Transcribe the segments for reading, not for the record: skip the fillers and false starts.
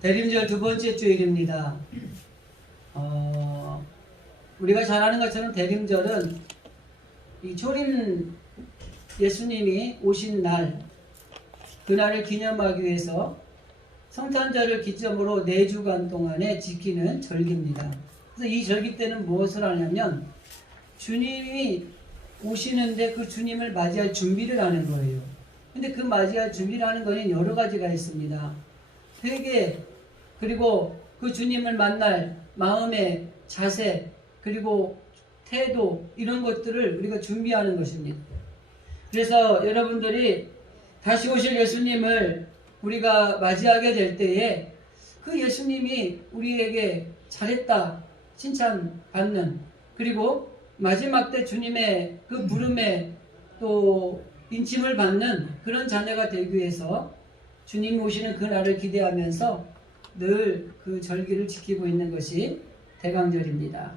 대림절 두 번째 주일입니다. 우리가 잘 아는 것처럼 대림절은 이 초림 예수님이 오신 날, 그날을 기념하기 위해서 성탄절을 기점으로 4주간 동안에 지키는 절기입니다. 그래서 이 절기 때는 무엇을 하냐면 주님이 오시는데 그 주님을 맞이할 준비를 하는 거예요. 근데 그 맞이할 준비를 하는 거는 여러 가지가 있습니다. 회개, 그리고 그 주님을 만날 마음의 자세, 그리고 태도, 이런 것들을 우리가 준비하는 것입니다. 그래서 여러분들이 다시 오실 예수님을 우리가 맞이하게 될 때에 그 예수님이 우리에게 잘했다 칭찬받는, 그리고 마지막 때 주님의 그 부름에 또 인침을 받는 그런 자녀가 되기 위해서 주님이 오시는 그날을 기대하면서 늘 그 절기를 지키고 있는 것이 대강절입니다.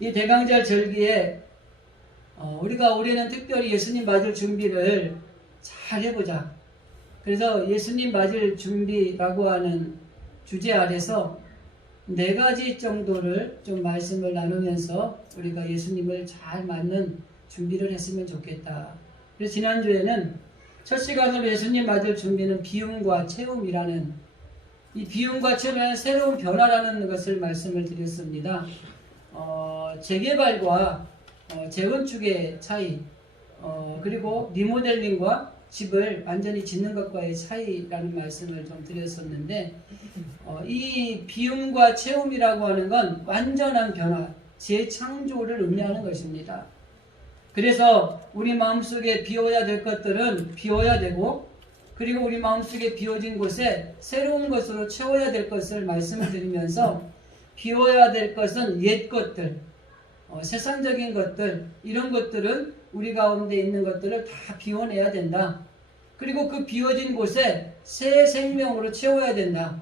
이 대강절 절기에 우리가 올해는 특별히 예수님 맞을 준비를 잘 해보자. 그래서 예수님 맞을 준비라고 하는 주제 아래서 4가지 정도를 좀 말씀을 나누면서 우리가 예수님을 잘 맞는 준비를 했으면 좋겠다. 그래서 지난주에는 첫 시간으로 예수님 맞을 준비는 비움과 채움이라는, 이 비움과 채움이라는 새로운 변화라는 것을 말씀을 드렸습니다. 재개발과 재건축의 차이, 그리고 리모델링과 집을 완전히 짓는 것과의 차이라는 말씀을 좀 드렸었는데, 이 비움과 채움이라고 하는 건 완전한 변화, 재창조를 의미하는 것입니다. 그래서 우리 마음속에 비워야 될 것들은 비워야 되고, 그리고 우리 마음속에 비워진 곳에 새로운 것으로 채워야 될 것을 말씀을 드리면서, 비워야 될 것은 옛 것들, 세상적인 것들, 이런 것들은 우리 가운데 있는 것들을 다 비워내야 된다. 그리고 그 비워진 곳에 새 생명으로 채워야 된다.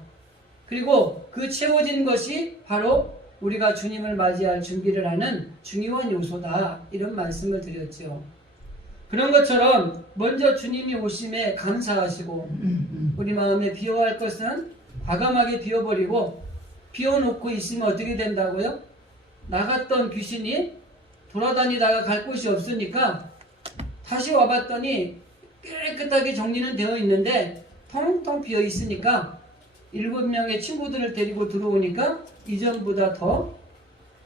그리고 그 채워진 것이 바로 우리가 주님을 맞이할 준비를 하는 중요한 요소다. 이런 말씀을 드렸죠. 그런 것처럼 먼저 주님이 오심에 감사하시고, 우리 마음에 비워야 할 것은 과감하게 비워버리고, 비워놓고 있으면 어떻게 된다고요? 나갔던 귀신이 돌아다니다가 갈 곳이 없으니까 다시 와봤더니 깨끗하게 정리는 되어 있는데 텅텅 비어 있으니까 7명의 친구들을 데리고 들어오니까 이전보다 더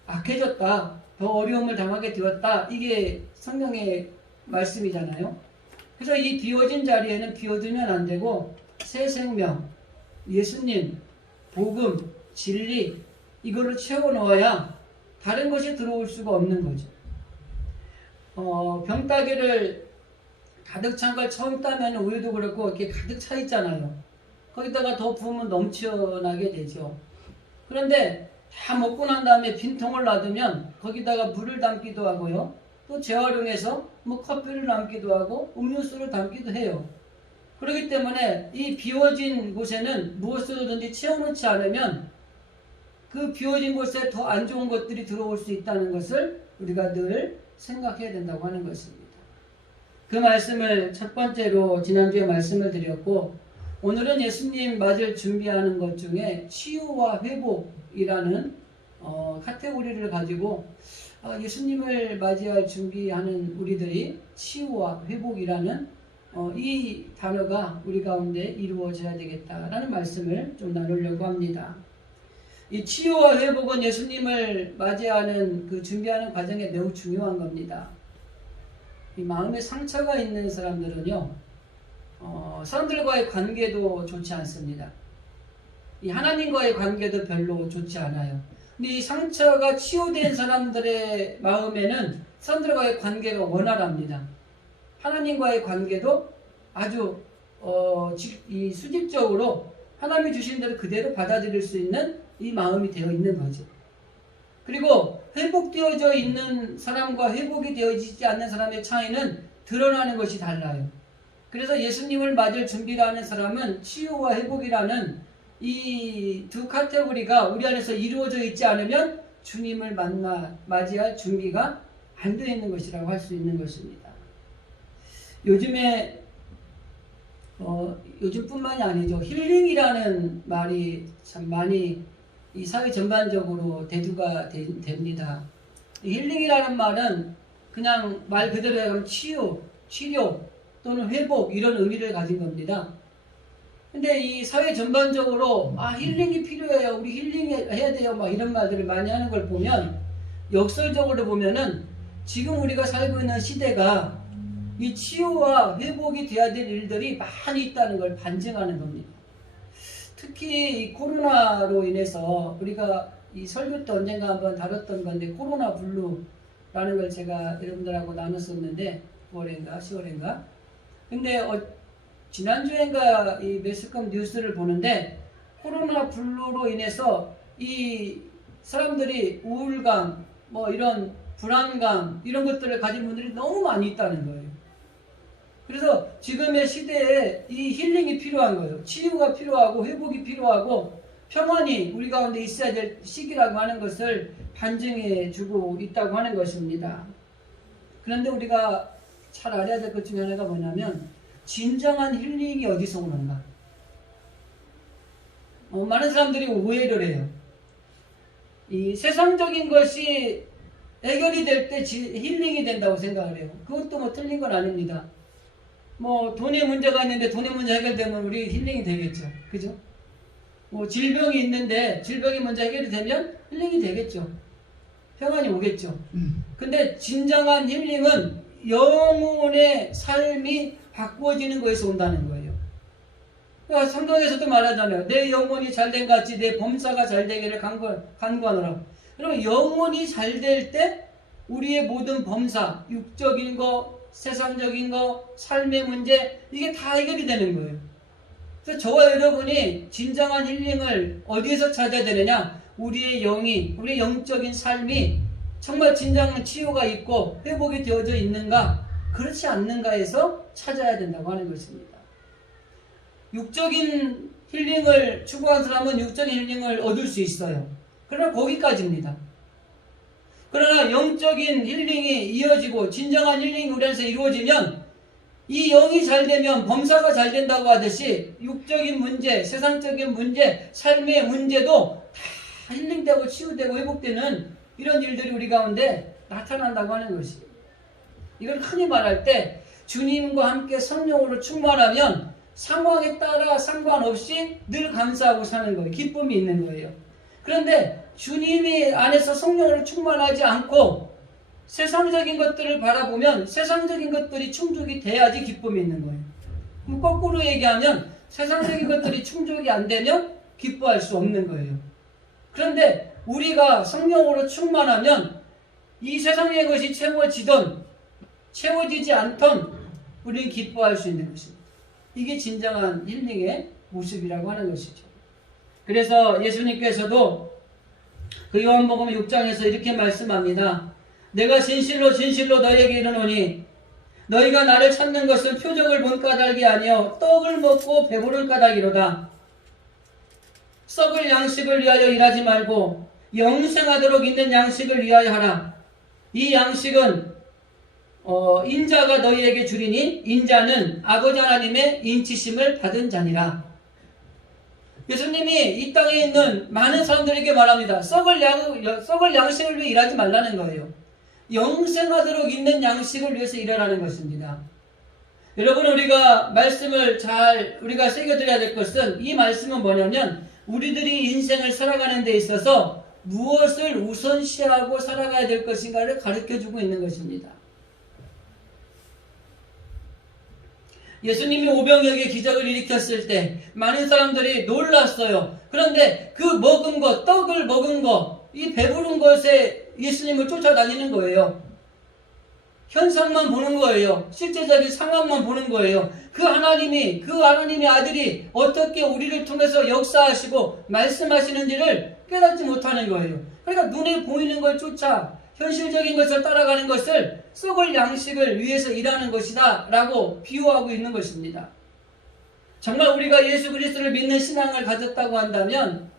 악해졌다, 더 어려움을 당하게 되었다. 이게 성경의 말씀이잖아요. 그래서 이 비워진 자리에는 비워두면 안 되고 새 생명, 예수님, 복음, 진리, 이거를 채워 넣어야 다른 것이 들어올 수가 없는 거죠. 병따개를 가득 찬 걸 처음 따면 우유도 그렇고 이렇게 가득 차 있잖아요. 거기다가 더 부으면 넘쳐나게 되죠. 그런데 다 먹고 난 다음에 빈통을 놔두면 거기다가 물을 담기도 하고요, 또 재활용해서 커피를 담기도 하고 음료수를 담기도 해요. 그렇기 때문에 이 비워진 곳에는 무엇으로든지 채워놓지 않으면 그 비워진 곳에 더 안 좋은 것들이 들어올 수 있다는 것을 우리가 늘 생각해야 된다고 하는 것입니다. 그 말씀을 첫 번째로 지난주에 말씀을 드렸고, 오늘은 예수님 맞을 준비하는 것 중에 치유와 회복이라는 카테고리를 가지고 예수님을 맞이할 준비하는 우리들이 치유와 회복이라는 이 단어가 우리 가운데 이루어져야 되겠다라는 말씀을 좀 나누려고 합니다. 이 치유와 회복은 예수님을 맞이하는 그 준비하는 과정에 매우 중요한 겁니다. 이 마음에 상처가 있는 사람들은요, 사람들과의 관계도 좋지 않습니다. 이 하나님과의 관계도 별로 좋지 않아요. 근데 이 상처가 치유된 사람들의 마음에는 사람들과의 관계가 원활합니다. 하나님과의 관계도 아주 이 수직적으로 하나님이 주신 대로 그대로 받아들일 수 있는 이 마음이 되어 있는 거죠. 그리고 회복되어져 있는 사람과 회복이 되어지지 않는 사람의 차이는 드러나는 것이 달라요. 그래서 예수님을 맞을 준비를 하는 사람은 치유와 회복이라는 이 두 카테고리가 우리 안에서 이루어져 있지 않으면 주님을 맞이할 준비가 안 되어 있는 것이라고 할 수 있는 것입니다. 요즘에 요즘뿐만이 아니죠. 힐링이라는 말이 참 많이 이 사회 전반적으로 대두가 됩니다. 힐링이라는 말은 그냥 말 그대로 하면 치료 또는 회복 이런 의미를 가진 겁니다. 근데 이 사회 전반적으로 힐링이 필요해요. 우리 힐링해야 돼요. 막 이런 말들을 많이 하는 걸 보면 역설적으로 보면은 지금 우리가 살고 있는 시대가 이 치유와 회복이 돼야 될 일들이 많이 있다는 걸 반증하는 겁니다. 특히 이 코로나로 인해서 우리가 이 설교 때 언젠가 한번 다뤘던 건데 코로나 블루라는 걸 제가 여러분들하고 나눴었는데 9월인가 10월인가 근데 지난주엔가 이 매스컴 뉴스를 보는데 코로나 블루로 인해서 이 사람들이 우울감 뭐 이런 불안감 이런 것들을 가진 분들이 너무 많이 있다는 거예요. 그래서 지금의 시대에 이 힐링이 필요한 거예요. 치유가 필요하고 회복이 필요하고 평안이 우리 가운데 있어야 될 시기라고 하는 것을 반증해 주고 있다고 하는 것입니다. 그런데 우리가 잘 알아야 될 것 중에 하나가 뭐냐면 진정한 힐링이 어디서 오는가? 많은 사람들이 오해를 해요. 이 세상적인 것이 해결이 될 때 힐링이 된다고 생각을 해요. 그것도 뭐 틀린 건 아닙니다. 뭐 돈의 문제가 있는데 돈의 문제 해결되면 우리 힐링이 되겠죠. 그죠? 뭐 질병이 있는데 질병이 먼저 해결이 되면 힐링이 되겠죠. 평안이 오겠죠. 근데 진정한 힐링은 영혼의 삶이 바꾸어지는 것에서 온다는 거예요. 그러니까 성경에서도 말하잖아요. 내 영혼이 잘된 같이 내 범사가 잘되기를 간구하노라. 그러면 영혼이 잘될 때 우리의 모든 범사, 육적인 거, 세상적인 거, 삶의 문제 이게 다 해결이 되는 거예요. 그래서 저와 여러분이 진정한 힐링을 어디에서 찾아야 되느냐? 우리의 영이, 우리의 영적인 삶이 정말 진정한 치유가 있고 회복이 되어져 있는가? 그렇지 않는가에서 찾아야 된다고 하는 것입니다. 육적인 힐링을 추구한 사람은 육적인 힐링을 얻을 수 있어요. 그러나 거기까지입니다. 그러나 영적인 힐링이 이어지고 진정한 힐링이 우리 안에서 이루어지면 이 영이 잘 되면 범사가 잘 된다고 하듯이 육적인 문제, 세상적인 문제, 삶의 문제도 다 힐링되고 치유되고 회복되는 이런 일들이 우리 가운데 나타난다고 하는 것이에요. 이걸 흔히 말할 때 주님과 함께 성령으로 충만하면 상황에 따라 상관없이 늘 감사하고 사는 거예요. 기쁨이 있는 거예요. 그런데 주님이 안에서 성령으로 충만하지 않고 세상적인 것들을 바라보면 세상적인 것들이 충족이 돼야지 기쁨이 있는 거예요. 그럼 거꾸로 얘기하면 세상적인 것들이 충족이 안 되면 기뻐할 수 없는 거예요. 그런데 우리가 성령으로 충만하면 이 세상의 것이 채워지지 않던 우리는 기뻐할 수 있는 것입니다. 이게 진정한 힐링의 모습이라고 하는 것이죠. 그래서 예수님께서도 그 요한복음 6장에서 이렇게 말씀합니다. 내가 진실로 진실로 너희에게 이르노니 너희가 나를 찾는 것은 표적을 본 까닭이 아니요 떡을 먹고 배부른 까닭이로다. 썩을 양식을 위하여 일하지 말고 영생하도록 있는 양식을 위하여 하라. 이 양식은 인자가 너희에게 주리니 인자는 아버지 하나님의 인치심을 받은 자니라. 예수님이 이 땅에 있는 많은 사람들에게 말합니다. 썩을 양식을 위해 일하지 말라는 거예요. 영생하도록 있는 양식을 위해서 일하라는 것입니다. 여러분, 우리가 말씀을 우리가 새겨드려야 될 것은, 이 말씀은 뭐냐면 우리들이 인생을 살아가는 데 있어서 무엇을 우선시하고 살아가야 될 것인가를 가르쳐주고 있는 것입니다. 예수님이 오병이어에게 기적을 일으켰을 때 많은 사람들이 놀랐어요. 그런데 그 먹은 것, 떡을 먹은 것, 이 배부른 것에 예수님을 쫓아다니는 거예요. 현상만 보는 거예요. 실제적인 상황만 보는 거예요. 그 하나님의 아들이 어떻게 우리를 통해서 역사하시고 말씀하시는지를 깨닫지 못하는 거예요. 그러니까 눈에 보이는 걸 쫓아 현실적인 것을 따라가는 것을 썩을 양식을 위해서 일하는 것이다 라고 비유하고 있는 것입니다. 정말 우리가 예수 그리스도를 믿는 신앙을 가졌다고 한다면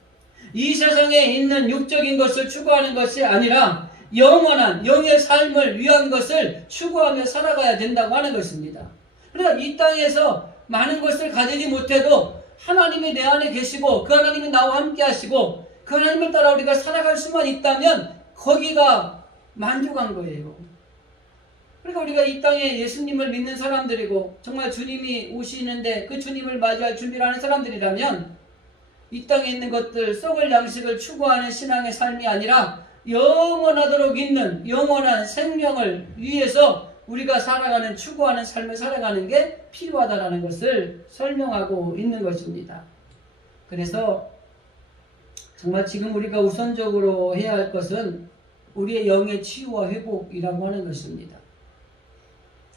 이 세상에 있는 육적인 것을 추구하는 것이 아니라 영원한 영의 삶을 위한 것을 추구하며 살아가야 된다고 하는 것입니다. 그러니까 이 땅에서 많은 것을 가지지 못해도 하나님이 내 안에 계시고 그 하나님이 나와 함께 하시고 그 하나님을 따라 우리가 살아갈 수만 있다면 거기가 만족한 거예요. 그러니까 우리가 이 땅에 예수님을 믿는 사람들이고 정말 주님이 오시는데 그 주님을 맞이할 준비를 하는 사람들이라면 이 땅에 있는 것들 썩을 양식을 추구하는 신앙의 삶이 아니라 영원하도록 있는 영원한 생명을 위해서 우리가 살아가는 추구하는 삶을 살아가는 게 필요하다는 것을 설명하고 있는 것입니다. 그래서 정말 지금 우리가 우선적으로 해야 할 것은 우리의 영의 치유와 회복이라고 하는 것입니다.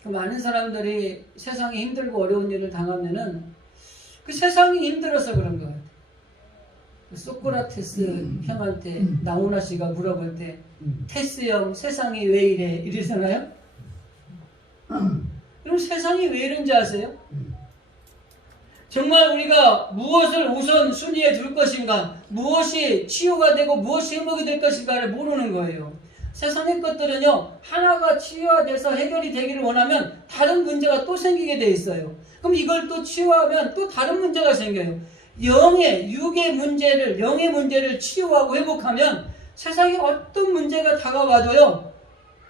많은 사람들이 세상에 힘들고 어려운 일을 당하면은 그 세상이 힘들어서 그런 것 같아요. 소크라테스 형한테 나훈아 씨가 물어볼 때 테스 형 세상이 왜 이래 이러잖아요. 그럼 세상이 왜 이런지 아세요? 정말 우리가 무엇을 우선 순위에 둘 것인가, 무엇이 치유가 되고 무엇이 회복이 될 것인가를 모르는 거예요. 세상의 것들은요, 하나가 치유화돼서 해결이 되기를 원하면 다른 문제가 또 생기게 돼 있어요. 그럼 이걸 또 치유하면 또 다른 문제가 생겨요. 육의 문제를 치유하고 회복하면 세상에 어떤 문제가 다가와도요,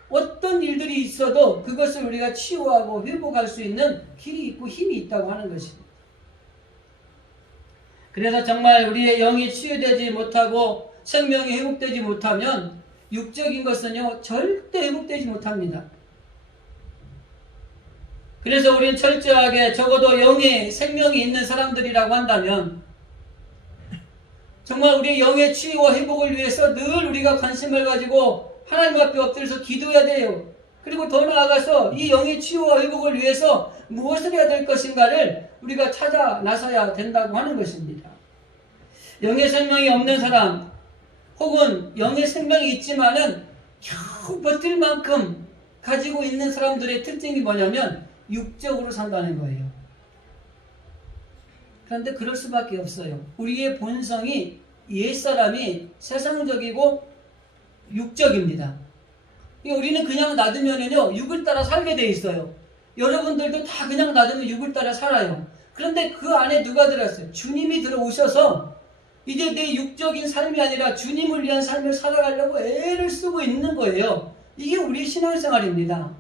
어떤 일들이 있어도 그것을 우리가 치유하고 회복할 수 있는 길이 있고 힘이 있다고 하는 것입니다. 그래서 정말 우리의 영이 치유되지 못하고 생명이 회복되지 못하면 육적인 것은요, 절대 회복되지 못합니다. 그래서 우리는 철저하게 적어도 영의 생명이 있는 사람들이라고 한다면 정말 우리의 영의 치유와 회복을 위해서 늘 우리가 관심을 가지고 하나님 앞에 엎드려서 기도해야 돼요. 그리고 더 나아가서 이 영의 치유와 회복을 위해서 무엇을 해야 될 것인가를 우리가 찾아 나서야 된다고 하는 것입니다. 영의 생명이 없는 사람 혹은 영의 생명이 있지만은 겨우 버틸 만큼 가지고 있는 사람들의 특징이 뭐냐면 육적으로 산다는 거예요. 그런데 그럴 수밖에 없어요. 우리의 본성이 옛사람이 세상적이고 육적입니다. 우리는 그냥 놔두면은요, 육을 따라 살게 돼 있어요. 여러분들도 다 그냥 놔두면 육을 따라 살아요. 그런데 그 안에 누가 들어왔어요? 주님이 들어오셔서 이제 내 육적인 삶이 아니라 주님을 위한 삶을 살아가려고 애를 쓰고 있는 거예요. 이게 우리 신앙생활입니다.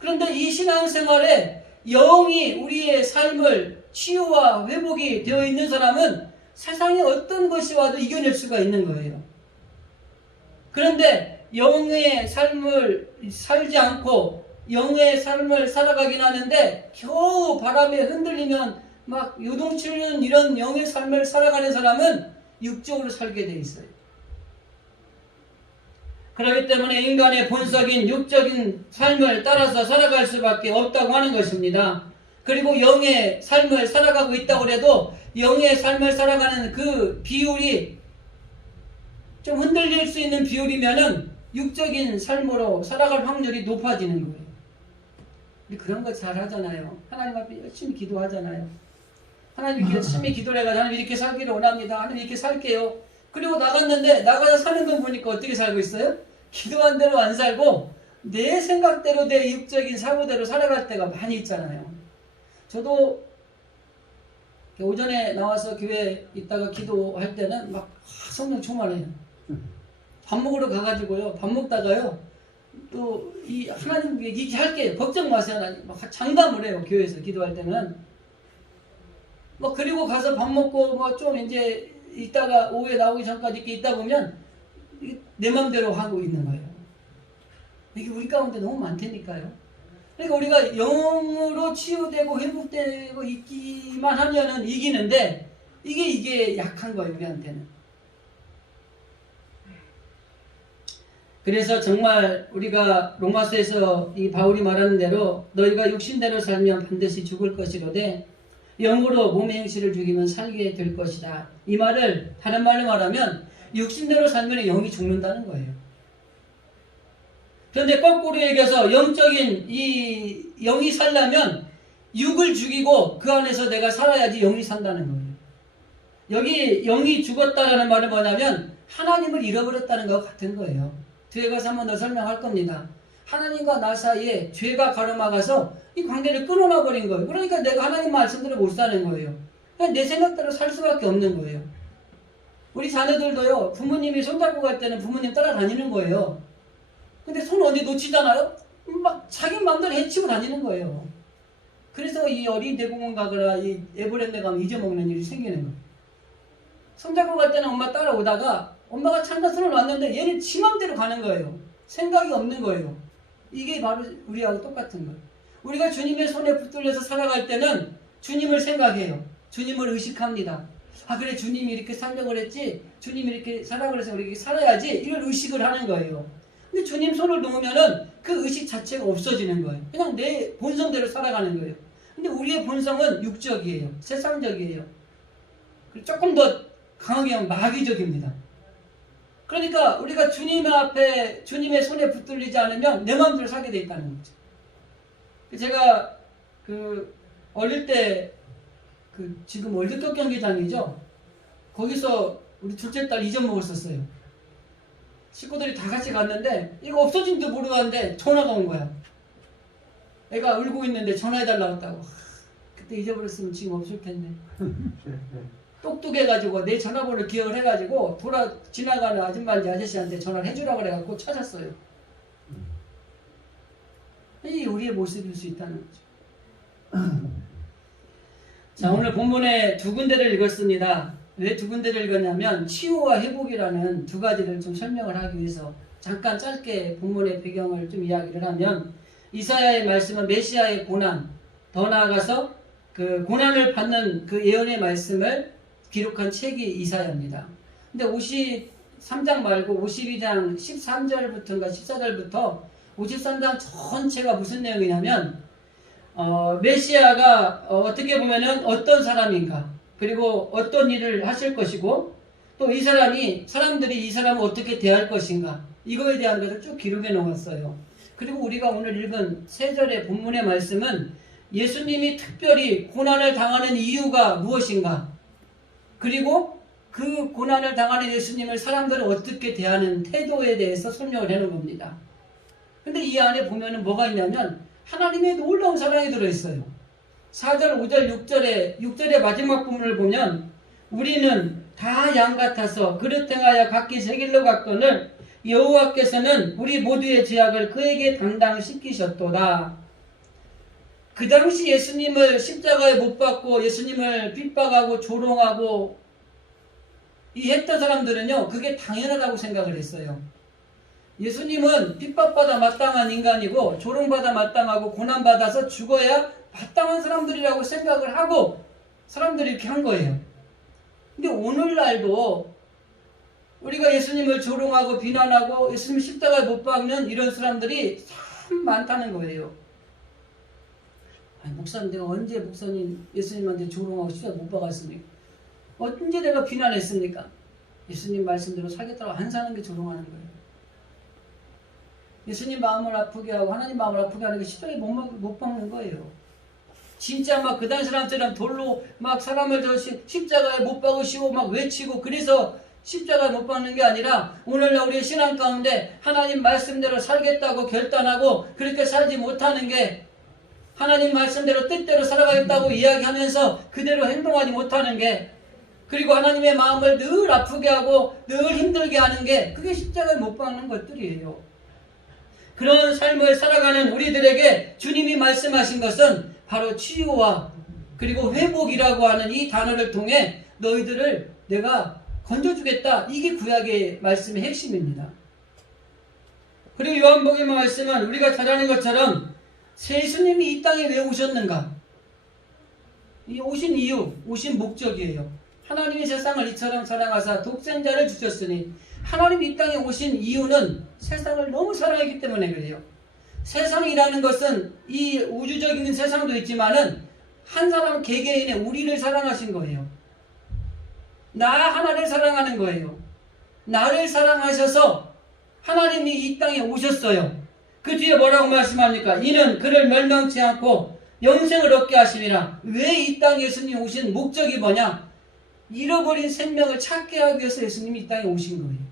그런데 이 신앙생활에 영이 우리의 삶을 치유와 회복이 되어 있는 사람은 세상에 어떤 것이 와도 이겨낼 수가 있는 거예요. 그런데 영의 삶을 살지 않고 영의 삶을 살아가긴 하는데 겨우 바람에 흔들리면 막 요동치는 이런 영의 삶을 살아가는 사람은 육적으로 살게 돼 있어요. 그렇기 때문에 인간의 본성인 육적인 삶을 따라서 살아갈 수밖에 없다고 하는 것입니다. 그리고 영의 삶을 살아가고 있다고 해도 영의 삶을 살아가는 그 비율이 좀 흔들릴 수 있는 비율이면은 육적인 삶으로 살아갈 확률이 높아지는 거예요. 우리 그런 거 잘 하잖아요. 하나님 앞에 열심히 기도하잖아요. 하나님 열심히 기도를 해가지고 하나님 이렇게 살기를 원합니다. 하나님 이렇게 살게요. 그리고 나갔는데 나가서 사는 건 보니까 어떻게 살고 있어요? 기도한 대로 안 살고 내 생각대로 내 육적인 사고대로 살아갈 때가 많이 있잖아요. 저도 오전에 나와서 교회에 있다가 기도할 때는 막 성령 충만해요. 밥 먹으러 가가지고요. 밥 먹다가요. 또 이 하나님 얘기 할게요. 걱정 마세요. 하나님. 막 장담을 해요. 교회에서 기도할 때는. 뭐 그리고 가서 밥 먹고 뭐 좀 이제 있다가 오후에 나오기 전까지 이렇게 있다 보면 내 맘대로 하고 있는 거예요. 이게 우리 가운데 너무 많다니까요. 그러니까 우리가 영으로 치유되고 회복되고 있기만 하면은 이기는데 이게 약한 거예요, 우리한테는. 그래서 정말 우리가 로마서에서 이 바울이 말하는 대로 너희가 육신대로 살면 반드시 죽을 것이로되 영으로 몸의 행실을 죽이면 살게 될 것이다. 이 말을 다른 말로 말하면 육신대로 살면 영이 죽는다는 거예요. 그런데 거꾸로 얘기해서 영적인 이 영이 살려면 육을 죽이고 그 안에서 내가 살아야지 영이 산다는 거예요. 여기 영이 죽었다라는 말은 뭐냐면 하나님을 잃어버렸다는 것과 같은 거예요. 뒤에 가서 한번 더 설명할 겁니다. 하나님과 나 사이에 죄가 가로막아서 이 관계를 끊어놔 버린 거예요. 그러니까 내가 하나님 말씀대로 못 사는 거예요. 그냥 내 생각대로 살 수밖에 없는 거예요. 우리 자녀들도요, 부모님이 손잡고 갈 때는 부모님 따라다니는 거예요. 근데 손 어디 놓치잖아요? 막 자기 마음대로 해치고 다니는 거예요. 그래서 이 어린 대공원 가거나 이 에버랜드 가면 잊어먹는 일이 생기는 거예요. 손잡고 갈 때는 엄마 따라오다가 엄마가 잠깐 손을 놨는데 얘는 지 맘대로 가는 거예요. 생각이 없는 거예요. 이게 바로 우리하고 똑같은 거예요. 우리가 주님의 손에 붙들려서 살아갈 때는 주님을 생각해요. 주님을 의식합니다. 아, 그래, 주님이 이렇게 살려고 그랬지, 주님이 이렇게 살아고 그래서 우리 이렇게 살아야지, 이런 의식을 하는 거예요. 근데 주님 손을 놓으면은 그 의식 자체가 없어지는 거예요. 그냥 내 본성대로 살아가는 거예요. 근데 우리의 본성은 육적이에요. 세상적이에요. 조금 더 강하게 하면 마귀적입니다. 그러니까 우리가 주님 앞에, 주님의 손에 붙들리지 않으면 내 마음대로 살게 돼 있다는 거죠. 제가 어릴 때 지금 월드컵 경기장이죠. 거기서 우리 둘째 딸 잊어먹었었어요. 식구들이 다 같이 갔는데 이거 없어진 줄 모르고 갔는데 전화가 온 거야. 애가 울고 있는데 전화해달라고 했다고. 그때 잊어버렸으면 지금 없을 텐데. 똑똑해가지고 내 전화번호를 기억을 해가지고 지나가는 아줌마인지 아저씨한테 전화를 해주라고 그래갖고 찾았어요. 이 우리의 모습일 수 있다는 거죠. 자, 오늘 본문에 두 군데를 읽었습니다. 왜 두 군데를 읽었냐면 치유와 회복이라는 두 가지를 좀 설명을 하기 위해서 잠깐 짧게 본문의 배경을 좀 이야기를 하면, 이사야의 말씀은 메시아의 고난, 더 나아가서 그 고난을 받는 그 예언의 말씀을 기록한 책이 이사야입니다. 근데 53장 말고 52장 13절부터인가 14절부터 53장 전체가 무슨 내용이냐면 메시아가 어떻게 보면은 어떤 사람인가, 그리고 어떤 일을 하실 것이고, 또 이 사람들이 이 사람을 어떻게 대할 것인가, 이거에 대한 것을 쭉 기록해 놓았어요. 그리고 우리가 오늘 읽은 3절의 본문의 말씀은 예수님이 특별히 고난을 당하는 이유가 무엇인가, 그리고 그 고난을 당하는 예수님을 사람들은 어떻게 대하는 태도에 대해서 설명을 해놓은 겁니다. 근데 이 안에 보면은 뭐가 있냐면 하나님의 놀라운 사랑이 들어있어요. 4절, 5절, 6절의 마지막 부분을 보면 우리는 다 양 같아서 그릇 행하여 각기 새 길로 갔거늘 여호와께서는 우리 모두의 죄악을 그에게 담당시키셨도다. 그 당시 예수님을 십자가에 못 박고 예수님을 핍박하고 조롱하고 이 했던 사람들은요, 그게 당연하다고 생각을 했어요. 예수님은 핍박받아 마땅한 인간이고 조롱받아 마땅하고 고난받아서 죽어야 마땅한 사람들이라고 생각을 하고 사람들이 이렇게 한 거예요. 근데 오늘날도 우리가 예수님을 조롱하고 비난하고 예수님 십자가에 못 박는 이런 사람들이 참 많다는 거예요. 아니, 목사님, 내가 언제 목사님 예수님한테 조롱하고 십자가에 못 박았습니까? 언제 내가 비난했습니까? 예수님 말씀대로 살겠다고 안 사는 게 조롱하는 거예요. 예수님 마음을 아프게 하고 하나님 마음을 아프게 하는 게 십자가에 못 박는 거예요. 진짜 막 그 당시 사람처럼 돌로 막 사람을 십자가에 못 박으시고 막 외치고 그래서 십자가에 못 박는 게 아니라, 오늘날 우리의 신앙 가운데 하나님 말씀대로 살겠다고 결단하고 그렇게 살지 못하는 게, 하나님 말씀대로 뜻대로 살아가겠다고 이야기하면서 그대로 행동하지 못하는 게, 그리고 하나님의 마음을 늘 아프게 하고 늘 힘들게 하는 게, 그게 십자가에 못 박는 것들이에요. 그런 삶을 살아가는 우리들에게 주님이 말씀하신 것은 바로 치유와 그리고 회복이라고 하는 이 단어를 통해 너희들을 내가 건져주겠다. 이게 구약의 말씀의 핵심입니다. 그리고 요한복음의 말씀은 우리가 잘 아는 것처럼 예수님이 이 땅에 왜 오셨는가? 이 오신 이유, 오신 목적이에요. 하나님이 세상을 이처럼 사랑하사 독생자를 주셨으니, 하나님이 이 땅에 오신 이유는 세상을 너무 사랑했기 때문에 그래요. 세상이라는 것은 이 우주적인 세상도 있지만은 한 사람 개개인의 우리를 사랑하신 거예요. 나 하나를 사랑하는 거예요. 나를 사랑하셔서 하나님이 이 땅에 오셨어요. 그 뒤에 뭐라고 말씀합니까? 이는 그를 멸망치 않고 영생을 얻게 하심이라. 왜 이 땅에 예수님이 오신 목적이 뭐냐? 잃어버린 생명을 찾게 하기 위해서 예수님이 이 땅에 오신 거예요.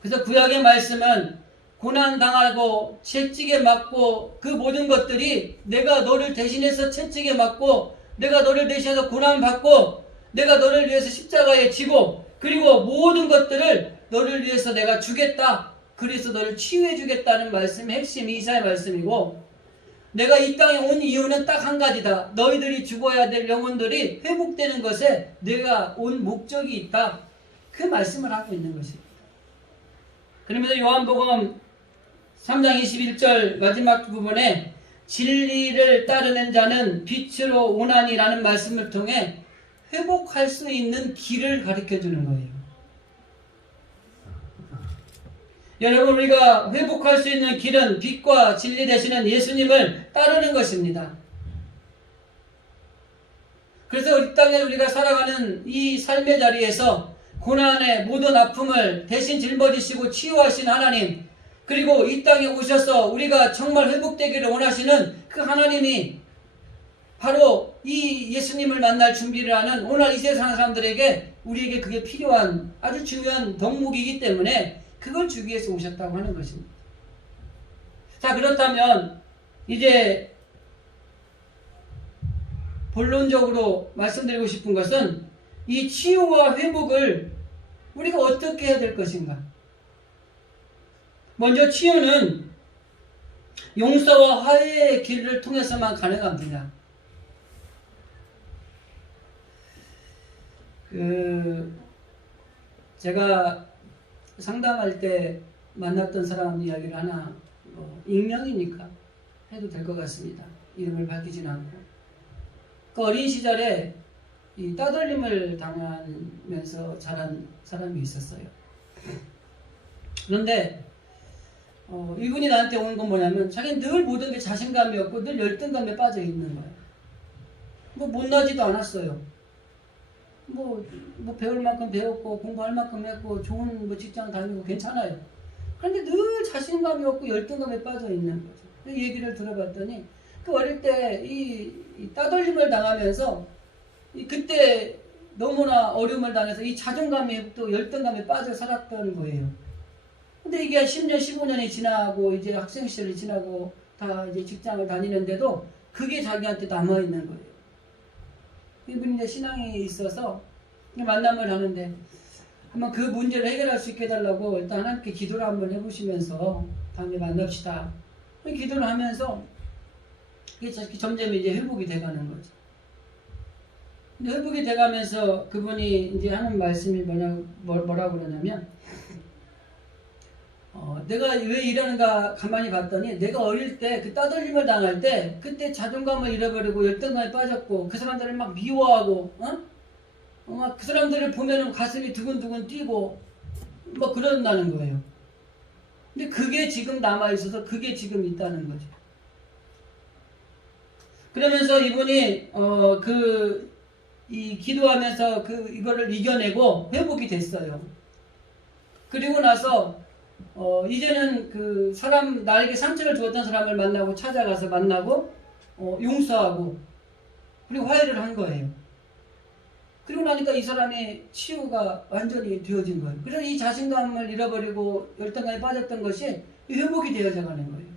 그래서 구약의 말씀은 고난당하고 채찍에 맞고 그 모든 것들이 내가 너를 대신해서 채찍에 맞고 내가 너를 대신해서 고난받고 내가 너를 위해서 십자가에 지고 그리고 모든 것들을 너를 위해서 내가 주겠다. 그래서 너를 치유해 주겠다는 말씀이 핵심이 이사야 말씀이고 내가 이 땅에 온 이유는 딱 한 가지다. 너희들이 죽어야 될 영혼들이 회복되는 것에 내가 온 목적이 있다. 그 말씀을 하고 있는 것입니다. 그러면서 요한복음 3장 21절 마지막 부분에 진리를 따르는 자는 빛으로 오나니라는 말씀을 통해 회복할 수 있는 길을 가르쳐 주는 거예요. 여러분, 우리가 회복할 수 있는 길은 빛과 진리 되시는 예수님을 따르는 것입니다. 그래서 이 땅에 우리가 살아가는 이 삶의 자리에서 고난의 모든 아픔을 대신 짊어지시고 치유하신 하나님, 그리고 이 땅에 오셔서 우리가 정말 회복되기를 원하시는 그 하나님이 바로 이 예수님을 만날 준비를 하는 오늘 이 세상 사람들에게 우리에게 그게 필요한 아주 중요한 덕목이기 때문에 그걸 주기 위해서 오셨다고 하는 것입니다. 자, 그렇다면 이제 본론적으로 말씀드리고 싶은 것은 이 치유와 회복을 우리가 어떻게 해야 될 것인가? 먼저 치유는 용서와 화해의 길을 통해서만 가능합니다. 제가 상담할 때 만났던 사람 이야기를 하나 익명이니까 해도 될 것 같습니다. 이름을 밝히진 않고 그 어린 시절에 이 따돌림을 당하면서 자란 사람이 있었어요. 그런데 이분이 나한테 온 건 뭐냐면 자기는 늘 모든 게 자신감이 없고 늘 열등감에 빠져 있는 거예요. 뭐 못나지도 않았어요. 뭐 배울 만큼 배웠고 공부할 만큼 했고 좋은 뭐 직장 다니고 괜찮아요. 그런데 늘 자신감이 없고 열등감에 빠져 있는 거죠. 그 얘기를 들어봤더니 그 어릴 때 이 따돌림을 당하면서 그때 너무나 어려움을 당해서 이 자존감에 또 열등감에 빠져 살았던 거예요. 근데 이게 10년, 15년이 지나고 이제 학생 시절이 지나고 다 이제 직장을 다니는데도 그게 자기한테 남아있는 거예요. 이분이 이제 신앙이 있어서 만남을 하는데 한번 그 문제를 해결할 수 있게 해달라고 일단 하나님께 기도를 한번 해보시면서 다음에 만납시다. 기도를 하면서 이게 점점 이제 회복이 돼가는 거죠. 근데 회복이 돼가면서 그분이 이제 하는 말씀이 뭐라고 그러냐면 내가 왜 이러는가 가만히 봤더니 내가 어릴 때 그 따돌림을 당할 때 그때 자존감을 잃어버리고 열등감에 빠졌고 그 사람들을 막 미워하고 막 그 사람들을 보면은 가슴이 두근두근 뛰고 뭐 그런다는 거예요. 근데 그게 지금 남아있어서 그게 지금 있다는 거죠. 그러면서 이분이 이 기도하면서 이거를 이겨내고 회복이 됐어요. 그리고 나서 이제는 그 사람 나에게 상처를 주었던 사람을 만나고 찾아가서 만나고 용서하고 그리고 화해를 한 거예요. 그리고 나니까 이 사람의 치유가 완전히 되어진 거예요. 그래서 이 자신감을 잃어버리고 열등감에 빠졌던 것이 회복이 되어져 가는 거예요.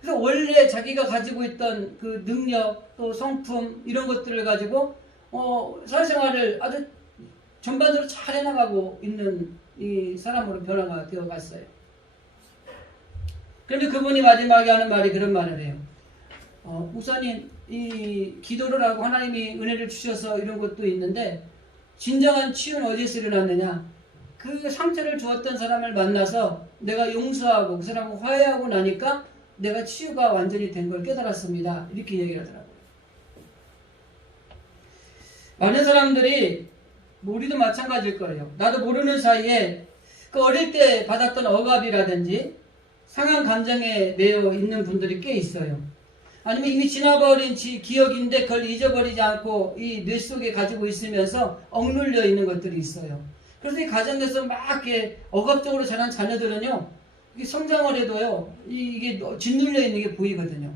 그래서 원래 자기가 가지고 있던 그 능력 또 성품 이런 것들을 가지고 사회생활을 아주 전반적으로 잘 해나가고 있는 이 사람으로 변화가 되어 갔어요. 그런데 그분이 마지막에 하는 말이 그런 말을 해요. 목사님, 이 기도를 하고 하나님이 은혜를 주셔서 이런 것도 있는데 진정한 치유는 어디서 일어났느냐? 그 상처를 주었던 사람을 만나서 내가 용서하고 그 사람하고 화해하고 나니까 내가 치유가 완전히 된 걸 깨달았습니다. 이렇게 얘기를 하더라고요. 많은 사람들이 우리도 마찬가지일 거예요. 나도 모르는 사이에 그 어릴 때 받았던 억압이라든지 상한 감정에 매여 있는 분들이 꽤 있어요. 아니면 이미 지나버린 기억인데 그걸 잊어버리지 않고 이 뇌 속에 가지고 있으면서 억눌려 있는 것들이 있어요. 그래서 이 가정에서 막 이렇게 억압적으로 자란 자녀들은요, 이게 성장을 해도요, 이게 짓눌려 있는 게 보이거든요.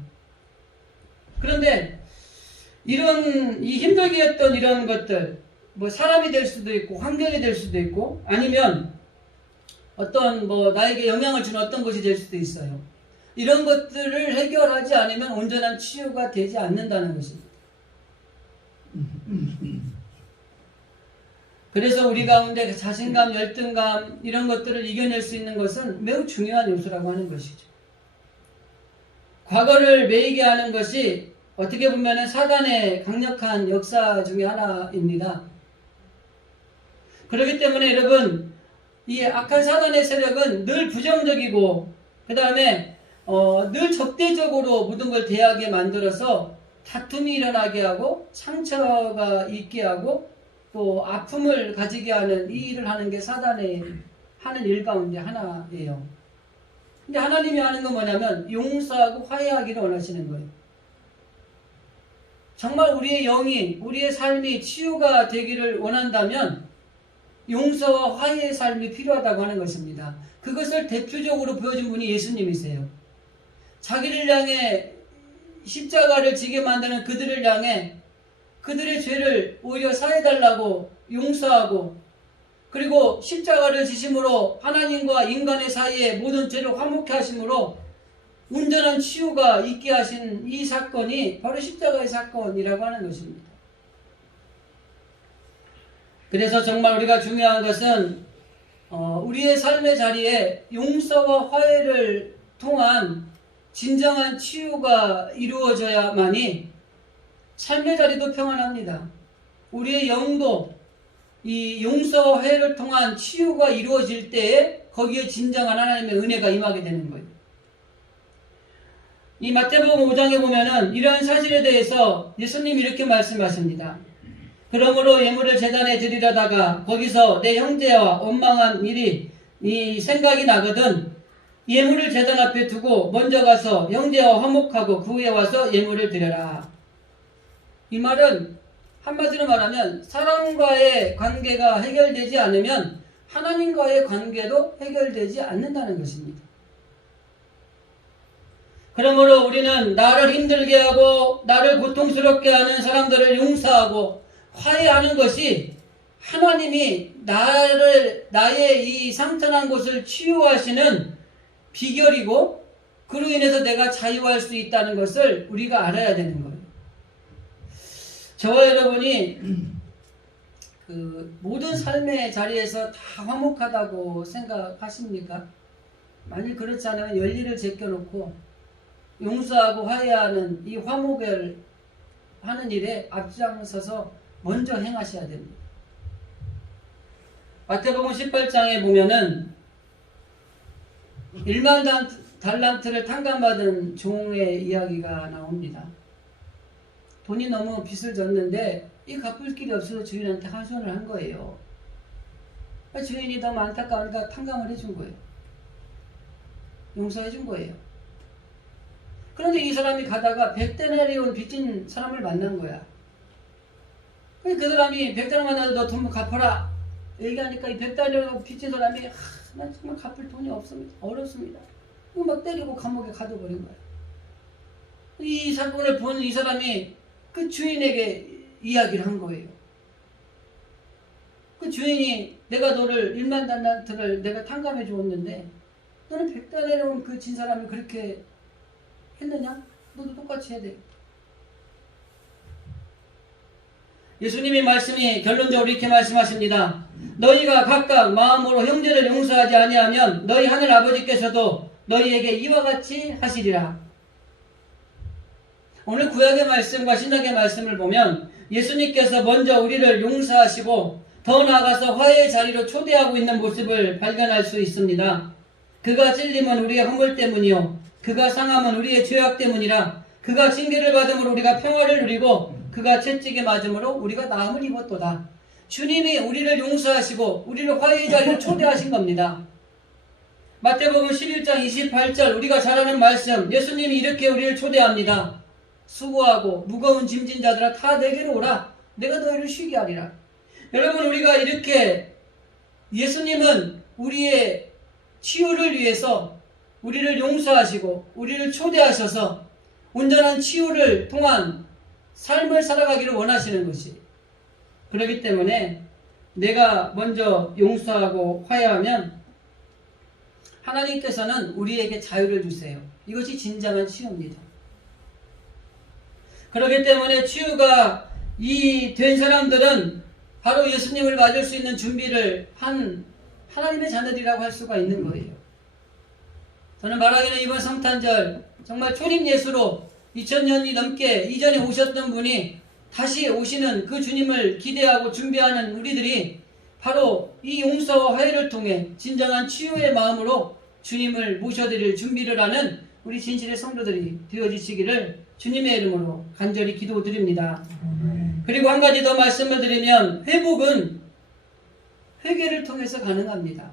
그런데 이 힘들게 했던 이런 것들, 뭐 사람이 될 수도 있고 환경이 될 수도 있고 아니면 어떤 나에게 영향을 주는 어떤 것이 될 수도 있어요. 이런 것들을 해결하지 않으면 온전한 치유가 되지 않는다는 것입니다. 그래서 우리 가운데 자신감, 열등감 이런 것들을 이겨낼 수 있는 것은 매우 중요한 요소라고 하는 것이죠. 과거를 매이게 하는 것이 어떻게 보면 사단의 강력한 역사 중에 하나입니다. 그렇기 때문에 여러분, 이 악한 사단의 세력은 늘 부정적이고 그 다음에 늘 적대적으로 모든 걸 대하게 만들어서 다툼이 일어나게 하고 상처가 있게 하고 또 아픔을 가지게 하는 이 일을 하는 게 사단의 하는 일 가운데 하나예요. 근데 하나님이 하는 건 뭐냐면 용서하고 화해하기를 원하시는 거예요. 정말 우리의 영이, 우리의 삶이 치유가 되기를 원한다면 용서와 화해의 삶이 필요하다고 하는 것입니다. 그것을 대표적으로 보여준 분이 예수님이세요. 자기를 향해 십자가를 지게 만드는 그들을 향해 그들의 죄를 오히려 사해달라고 용서하고 그리고 십자가를 지심으로 하나님과 인간의 사이에 모든 죄를 화목케 하심으로 온전한 치유가 있게 하신 이 사건이 바로 십자가의 사건이라고 하는 것입니다. 그래서 정말 우리가 중요한 것은 우리의 삶의 자리에 용서와 화해를 통한 진정한 치유가 이루어져야만이 삶의 자리도 평안합니다. 우리의 영도 이 용서와 화해를 통한 치유가 이루어질 때에 거기에 진정한 하나님의 은혜가 임하게 되는 거예요. 이 마태복음 5장에 보면은 이러한 사실에 대해서 예수님이 이렇게 말씀하십니다. 그러므로 예물을 제단에 드리려다가 거기서 내 형제와 원망한 일이 이 생각이 나거든 예물을 제단 앞에 두고 먼저 가서 형제와 화목하고 그 후에 와서 예물을 드려라. 이 말은 한마디로 말하면 사람과의 관계가 해결되지 않으면 하나님과의 관계도 해결되지 않는다는 것입니다. 그러므로 우리는 나를 힘들게 하고 나를 고통스럽게 하는 사람들을 용서하고 화해하는 것이 하나님이 나의 이 상처난 곳을 치유하시는 비결이고 그로 인해서 내가 자유할 수 있다는 것을 우리가 알아야 되는 거예요. 저와 여러분이 모든 삶의 자리에서 다 화목하다고 생각하십니까? 만일 그렇지 않으면 열리를 제껴놓고 용서하고 화해하는 이 화목을 하는 일에 앞장서서 먼저 행하셔야 됩니다. 마태복음 18장에 보면은 1만 달란트를 탕감받은 종의 이야기가 나옵니다. 돈이 너무 빚을 졌는데 이 갚을 길이 없어서 주인한테 하소연을 한 거예요. 주인이 너무 안타까우니까 탕감을 해준 거예요. 용서해 준 거예요. 그런데 이 사람이 가다가 100데나리온 빚진 사람을 만난 거야. 그 사람이 100데나리온 만나서 너 돈 갚아라 얘기하니까 이 100데나리온 빚진 사람이 난 정말 갚을 돈이 없습니다. 어렵습니다. 막 때리고 감옥에 가둬버린 거야. 이 사건을 본 이 사람이 그 주인에게 이야기를 한 거예요. 그 주인이 내가 너를 1만 달란트를 내가 탕감해 주었는데 너는 100데나리온 그 진 사람이 그렇게 했느냐? 너도 똑같이 해야 돼. 예수님의 말씀이 결론적으로 이렇게 말씀하십니다. 너희가 각각 마음으로 형제를 용서하지 아니하면 너희 하늘 아버지께서도 너희에게 이와 같이 하시리라. 오늘 구약의 말씀과 신약의 말씀을 보면 예수님께서 먼저 우리를 용서하시고 더 나아가서 화해의 자리로 초대하고 있는 모습을 발견할 수 있습니다. 그가 찔림은 우리의 허물 때문이요 그가 상함은 우리의 죄악 때문이라. 그가 징계를 받음으로 우리가 평화를 누리고 그가 채찍에 맞음으로 우리가 나음을 입었도다. 주님이 우리를 용서하시고 우리를 화해의 자리로 초대하신 겁니다. 마태복음 11장 28절 우리가 잘 아는 말씀, 예수님이 이렇게 우리를 초대합니다. 수고하고 무거운 짐진 자들아 다 내게로 오라. 내가 너희를 쉬게 하리라. 여러분, 우리가 이렇게 예수님은 우리의 치유를 위해서 우리를 용서하시고 우리를 초대하셔서 온전한 치유를 통한 삶을 살아가기를 원하시는 것이. 그렇기 때문에 내가 먼저 용서하고 화해하면 하나님께서는 우리에게 자유를 주세요. 이것이 진정한 치유입니다. 그렇기 때문에 치유가 된 사람들은 바로 예수님을 맞을 수 있는 준비를 한 하나님의 자녀들이라고 할 수가 있는 거예요. 저는 말하기는 이번 성탄절 정말 초림 예수로 2000년이 넘게 이전에 오셨던 분이 다시 오시는 그 주님을 기대하고 준비하는 우리들이 바로 이 용서와 화해를 통해 진정한 치유의 마음으로 주님을 모셔드릴 준비를 하는 우리 진실의 성도들이 되어지시기를 주님의 이름으로 간절히 기도드립니다. 그리고 한 가지 더 말씀을 드리면 회복은 회개를 통해서 가능합니다.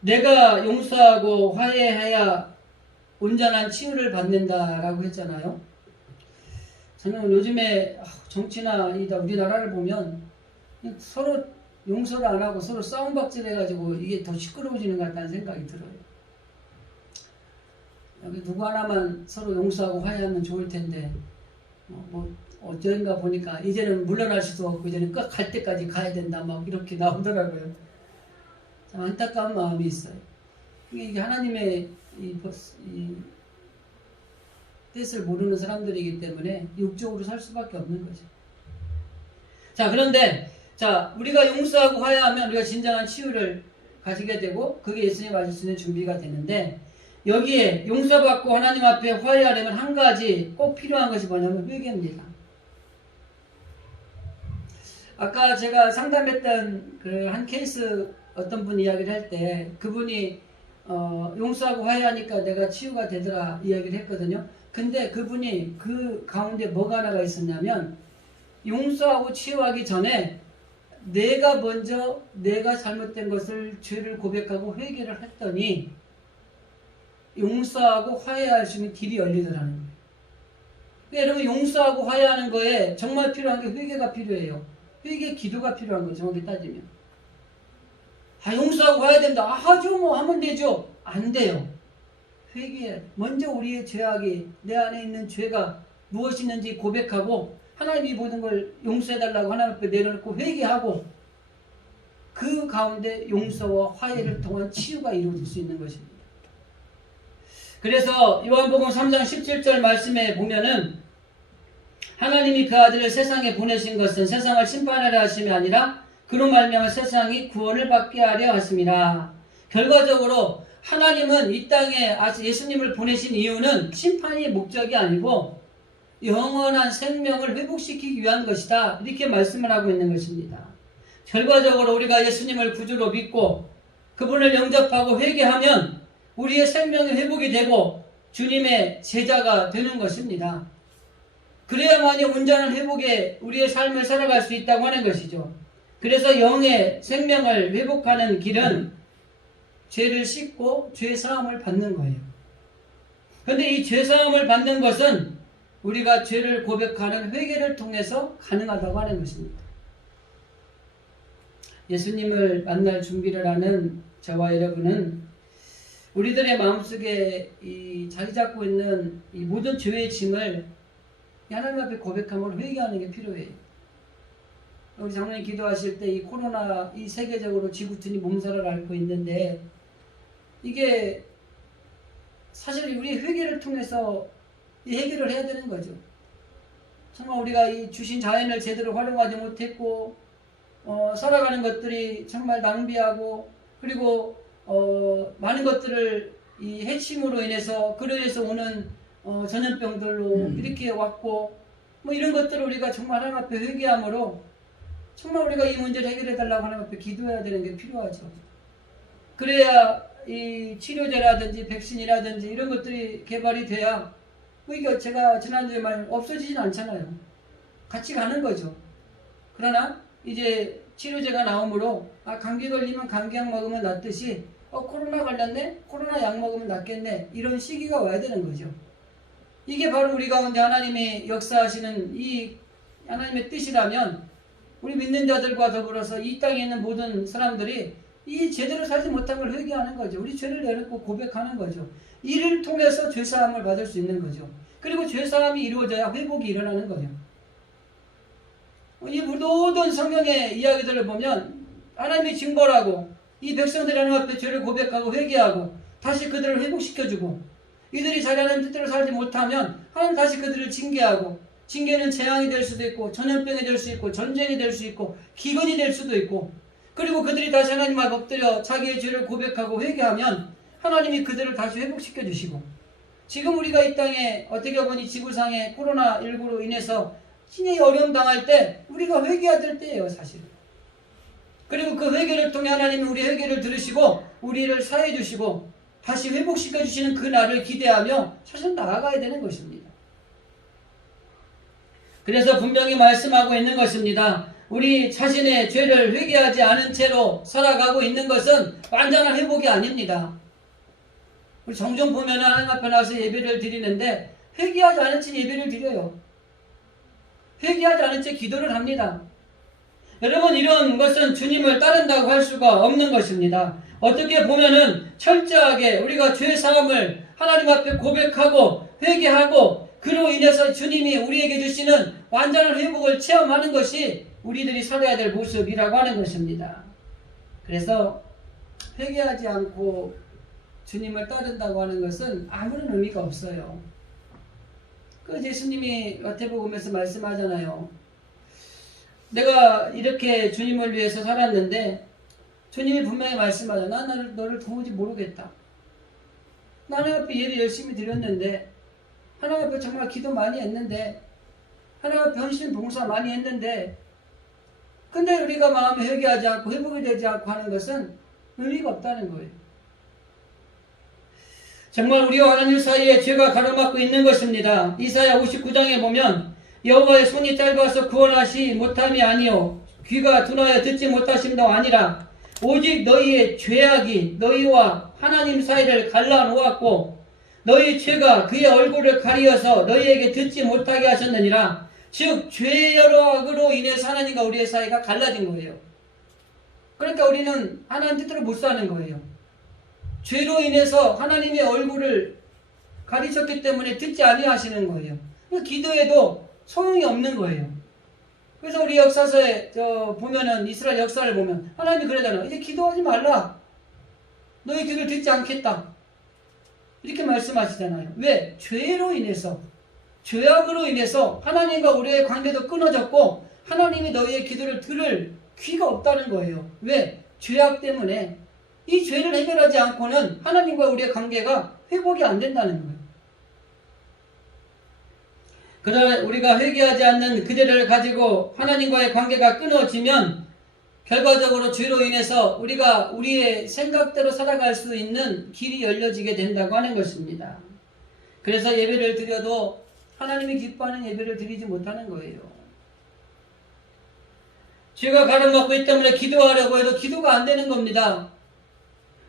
내가 용서하고 화해해야 온전한 치유를 받는다라고 했잖아요. 저는 요즘에 정치나 우리나라를 보면 서로 용서를 안 하고 서로 싸움박질 해가지고 이게 더 시끄러워지는 것 같다는 생각이 들어요. 여기 누구 하나만 서로 용서하고 화해하면 좋을 텐데 어쩐가 보니까 이제는 물러날 수도 없고 이제는 꼭 갈 때까지 가야 된다 막 이렇게 나오더라고요. 참 안타까운 마음이 있어요. 이게 하나님의 이 뜻을 모르는 사람들이기 때문에 육적으로 살 수밖에 없는 거죠. 자, 그런데 우리가 용서하고 화해하면 우리가 진정한 치유를 가지게 되고 그게 예수님 맞을 수 있는 준비가 되는데 여기에 용서받고 하나님 앞에 화해하려면 한 가지 꼭 필요한 것이 뭐냐면 회개입니다. 아까 제가 상담했던 그 한 케이스 어떤 분 이야기를 할 때 그분이 용서하고 화해하니까 내가 치유가 되더라 이야기를 했거든요. 근데 그분이 그 가운데 뭐가 하나가 있었냐면 용서하고 치유하기 전에 내가 먼저 내가 잘못된 것을 죄를 고백하고 회개를 했더니 용서하고 화해할 수 있는 길이 열리더라는 거예요. 그러니까 여러분 용서하고 화해하는 거에 정말 필요한 게 회개가 필요해요. 회개 기도가 필요한 거죠. 정확히 따지면. 용서하고 화해야 된다. 하죠 뭐 하면 되죠. 안 돼요. 회개해. 먼저 우리의 죄악이 내 안에 있는 죄가 무엇이 있는지 고백하고 하나님이 모든 걸 용서해달라고 하나님 앞에 내려놓고 회개하고 그 가운데 용서와 화해를 통한 치유가 이루어질 수 있는 것입니다. 그래서 요한복음 3장 17절 말씀에 보면은 하나님이 그 아들을 세상에 보내신 것은 세상을 심판하려 하심이 아니라 그로 말미암아 세상이 구원을 받게 하려 하심이라. 결과적으로 하나님은 이 땅에 예수님을 보내신 이유는 심판이 목적이 아니고 영원한 생명을 회복시키기 위한 것이다. 이렇게 말씀을 하고 있는 것입니다. 결과적으로 우리가 예수님을 구주로 믿고 그분을 영접하고 회개하면 우리의 생명이 회복이 되고 주님의 제자가 되는 것입니다. 그래야만이 온전한 회복에 우리의 삶을 살아갈 수 있다고 하는 것이죠. 그래서 영의 생명을 회복하는 길은 죄를 씻고 죄사함을 받는 거예요. 그런데 이 죄사함을 받는 것은 우리가 죄를 고백하는 회개를 통해서 가능하다고 하는 것입니다. 예수님을 만날 준비를 하는 저와 여러분은 우리들의 마음속에 자리 잡고 있는 이 모든 죄의 짐을 하나님 앞에 고백함으로 회개하는 게 필요해요. 우리 장로님 기도하실 때 이 코로나 이 세계적으로 지구촌이 몸살을 앓고 있는데 이게 사실 우리 회개를 통해서 이 해결을 해야 되는 거죠. 정말 우리가 이 주신 자연을 제대로 활용하지 못했고 살아가는 것들이 정말 낭비하고 그리고 많은 것들을 이 해침으로 인해서 그로 인해서 오는 전염병들로 이렇게 왔고 뭐 이런 것들을 우리가 정말 하나님 앞에 회개함으로 정말 우리가 이 문제를 해결해 달라고 하나님 앞에 기도해야 되는 게 필요하죠. 그래야 이 치료제라든지 백신이라든지 이런 것들이 개발이 돼야 이게 제가 지난주에 말 없어지진 않잖아요. 같이 가는 거죠. 그러나 이제 치료제가 나오므로 감기 걸리면 감기약 먹으면 낫듯이 코로나 걸렸네? 코로나 약 먹으면 낫겠네? 이런 시기가 와야 되는 거죠. 이게 바로 우리 가운데 하나님이 역사하시는 이 하나님의 뜻이라면 우리 믿는 자들과 더불어서 이 땅에 있는 모든 사람들이 이 제대로 살지 못한 걸 회개하는 거죠. 우리 죄를 내놓고 고백하는 거죠. 이를 통해서 죄사함을 받을 수 있는 거죠. 그리고 죄사함이 이루어져야 회복이 일어나는 거죠. 이 모든 성경의 이야기들을 보면 하나님이 징벌하고 이 백성들이 하나님 앞에 죄를 고백하고 회개하고 다시 그들을 회복시켜주고 이들이 자기 하나님 뜻대로 살지 못하면 하나님 다시 그들을 징계하고 징계는 재앙이 될 수도 있고 전염병이 될 수 있고 전쟁이 될 수 있고 기근이 될 수도 있고 그리고 그들이 다시 하나님 앞에 엎드려 자기의 죄를 고백하고 회개하면 하나님이 그들을 다시 회복시켜 주시고 지금 우리가 이 땅에 어떻게 보니 지구상의 코로나19로 인해서 신이 어려움 당할 때 우리가 회개해야 될 때예요, 사실. 그리고 그 회개를 통해 하나님이 우리 회개를 들으시고 우리를 사해 주시고 다시 회복시켜 주시는 그 날을 기대하며 사실 나아가야 되는 것입니다. 그래서 분명히 말씀하고 있는 것입니다. 우리 자신의 죄를 회개하지 않은 채로 살아가고 있는 것은 완전한 회복이 아닙니다. 우리 종종 보면 하나님 앞에 나와서 예배를 드리는데 회개하지 않은 채 예배를 드려요. 회개하지 않은 채 기도를 합니다. 여러분, 이런 것은 주님을 따른다고 할 수가 없는 것입니다. 어떻게 보면은 철저하게 우리가 죄 사함을 하나님 앞에 고백하고 회개하고 그로 인해서 주님이 우리에게 주시는 완전한 회복을 체험하는 것이 우리들이 살아야 될 모습이라고 하는 것입니다. 그래서 회개하지 않고 주님을 따른다고 하는 것은 아무런 의미가 없어요. 그 예수님이 마태복음에서 말씀하잖아요. 내가 이렇게 주님을 위해서 살았는데 주님이 분명히 말씀하잖아. 나는 너를 도무지 모르겠다. 하나님 앞에 예를 열심히 드렸는데 하나님 앞에 정말 기도 많이 했는데 하나님 앞에 헌신 봉사 많이 했는데 근데 우리가 마음에 회개하지 않고 회복이 되지 않고 하는 것은 의미가 없다는 거예요. 정말 우리와 하나님 사이에 죄가 가로막고 있는 것입니다. 이사야 59장에 보면 여호와의 손이 짧아서 구원하시 못함이 아니요 귀가 둔하여 듣지 못하심도 아니라 오직 너희의 죄악이 너희와 하나님 사이를 갈라놓았고 너희 죄가 그의 얼굴을 가리어서 너희에게 듣지 못하게 하셨느니라. 즉 죄악으로 인해서 하나님과 우리의 사이가 갈라진 거예요. 그러니까 우리는 하나님 뜻대로 못 사는 거예요. 죄로 인해서 하나님의 얼굴을 가리셨기 때문에 듣지 아니하시는 거예요. 기도해도 소용이 없는 거예요. 그래서 우리 역사서에 보면은 이스라엘 역사를 보면 하나님이 그러잖아요. 이제 기도하지 말라. 너희 귀를 듣지 않겠다. 이렇게 말씀하시잖아요. 왜? 죄로 인해서 죄악으로 인해서 하나님과 우리의 관계도 끊어졌고 하나님이 너희의 기도를 들을 귀가 없다는 거예요. 왜? 죄악 때문에. 이 죄를 해결하지 않고는 하나님과 우리의 관계가 회복이 안 된다는 거예요. 그러나 우리가 회개하지 않는 그대를 가지고 하나님과의 관계가 끊어지면 결과적으로 죄로 인해서 우리가 우리의 생각대로 살아갈 수 있는 길이 열려지게 된다고 하는 것입니다. 그래서 예배를 드려도 하나님이 기뻐하는 예배를 드리지 못하는 거예요. 죄가 가로막고 있기 때문에 기도하려고 해도 기도가 안 되는 겁니다.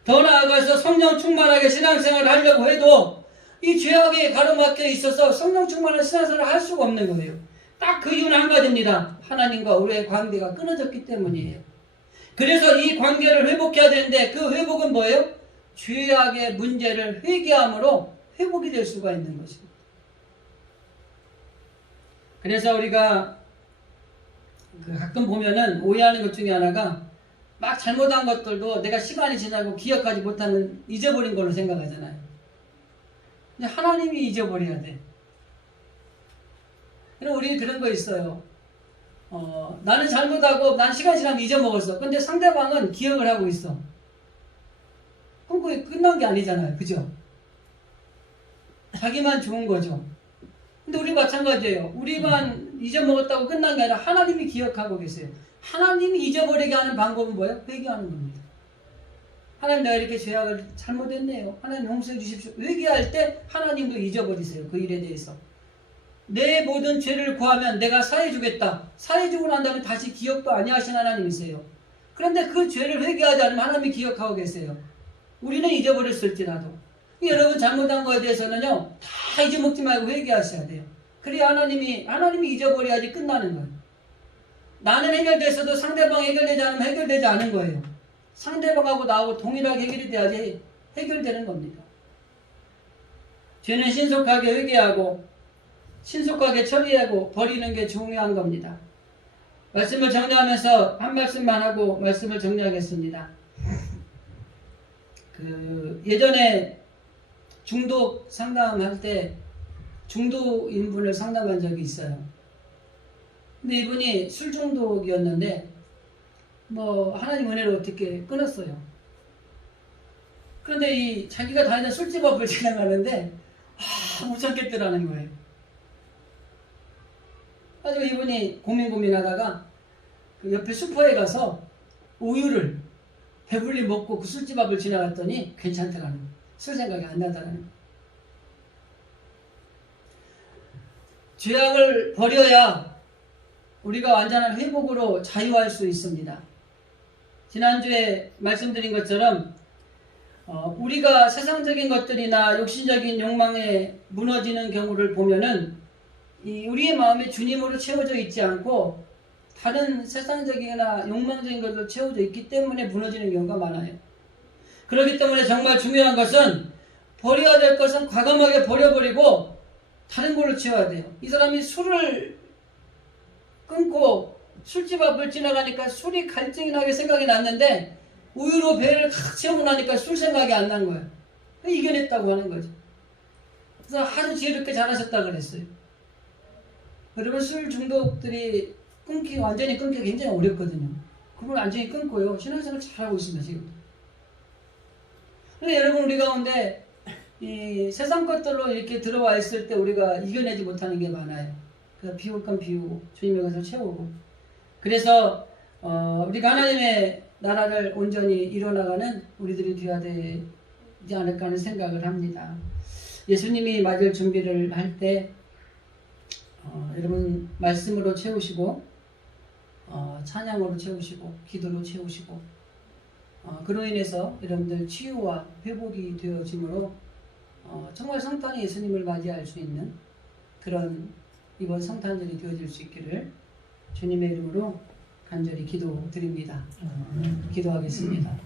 더 나아가서 성령 충만하게 신앙생활을 하려고 해도 이 죄악에 가로막혀 있어서 성령 충만한 신앙생활을 할 수가 없는 거예요. 딱 그 이유는 한 가지입니다. 하나님과 우리의 관계가 끊어졌기 때문이에요. 그래서 이 관계를 회복해야 되는데 그 회복은 뭐예요? 죄악의 문제를 회개함으로 회복이 될 수가 있는 것입니다. 그래서 우리가 가끔 보면은 오해하는 것 중에 하나가 막 잘못한 것들도 내가 시간이 지나고 기억하지 못하는 잊어버린 걸로 생각하잖아요. 근데 하나님이 잊어버려야 돼. 그럼 우리 그런 거 있어요. 나는 잘못하고 난 시간 지나면 잊어먹었어. 근데 상대방은 기억을 하고 있어. 그럼 그게 끝난 게 아니잖아요. 그죠? 자기만 좋은 거죠. 근데 우리 마찬가지예요. 우리만 잊어먹었다고 끝난 게 아니라 하나님이 기억하고 계세요. 하나님이 잊어버리게 하는 방법은 뭐예요? 회개하는 겁니다. 하나님 내가 이렇게 죄악을 잘못했네요. 하나님 용서해 주십시오. 회개할 때 하나님도 잊어버리세요. 그 일에 대해서. 내 모든 죄를 구하면 내가 사해 주겠다. 사해 주고 난 다음에 다시 기억도 아니하신 하나님이세요. 그런데 그 죄를 회개하지 않으면 하나님이 기억하고 계세요. 우리는 잊어버렸을지라도. 여러분 잘못한 거에 대해서는요. 다 잊어먹지 말고 회개하셔야 돼요. 그래야 하나님이 잊어버려야지 끝나는 거예요. 나는 해결됐어도 상대방이 해결되지 않으면 해결되지 않은 거예요. 상대방하고 나하고 동일하게 해결이 돼야지 해결되는 겁니다. 죄는 신속하게 회개하고 신속하게 처리하고 버리는 게 중요한 겁니다. 말씀을 정리하면서 한 말씀만 하고 말씀을 정리하겠습니다. 예전에 중독 상담할 때 중독인 분을 상담한 적이 있어요. 근데 이분이 술 중독이었는데 하나님 은혜로 어떻게 끊었어요. 그런데 자기가 다니는 술집 앞을 지나가는데 못 참겠더라는 거예요. 그래서 이분이 고민하다가 그 옆에 슈퍼에 가서 우유를 배불리 먹고 그 술집 앞을 지나갔더니 괜찮더라는 거예요. 술 생각이 안 나더라는 거예요. 죄악을 버려야 우리가 완전한 회복으로 자유할 수 있습니다. 지난주에 말씀드린 것처럼 우리가 세상적인 것들이나 욕심적인 욕망에 무너지는 경우를 보면은 우리의 마음이 주님으로 채워져 있지 않고 다른 세상적이나 욕망적인 것으로 채워져 있기 때문에 무너지는 경우가 많아요. 그렇기 때문에 정말 중요한 것은 버려야 될 것은 과감하게 버려버리고 다른 걸로 채워야 돼요. 이 사람이 술을 끊고 술집 앞을 지나가니까 술이 갈증이 나게 생각이 났는데 우유로 배를 칵 채우고 나니까 술 생각이 안 난 거예요. 이겨냈다고 하는 거죠. 그래서 아주 지혜롭게 잘하셨다 그랬어요. 여러분, 술 중독들이 완전히 끊기가 굉장히 어렵거든요. 그걸 완전히 끊고요. 신앙생활 잘하고 있습니다, 지금. 근데 여러분, 우리 가운데 이 세상 것들로 이렇게 들어와 있을 때 우리가 이겨내지 못하는 게 많아요. 그래서 비울 건 비우고 주님의 것을 채우고. 그래서 우리가 하나님의 나라를 온전히 이뤄나가는 우리들이 되어야 되지 않을까 하는 생각을 합니다. 예수님이 맞을 준비를 할 때 여러분 말씀으로 채우시고 찬양으로 채우시고 기도로 채우시고 그로 인해서 여러분들 치유와 회복이 되어지므로 정말 성탄이 예수님을 맞이할 수 있는 그런 이번 성탄절이 되어질 수 있기를 주님의 이름으로 간절히 기도드립니다. 기도하겠습니다.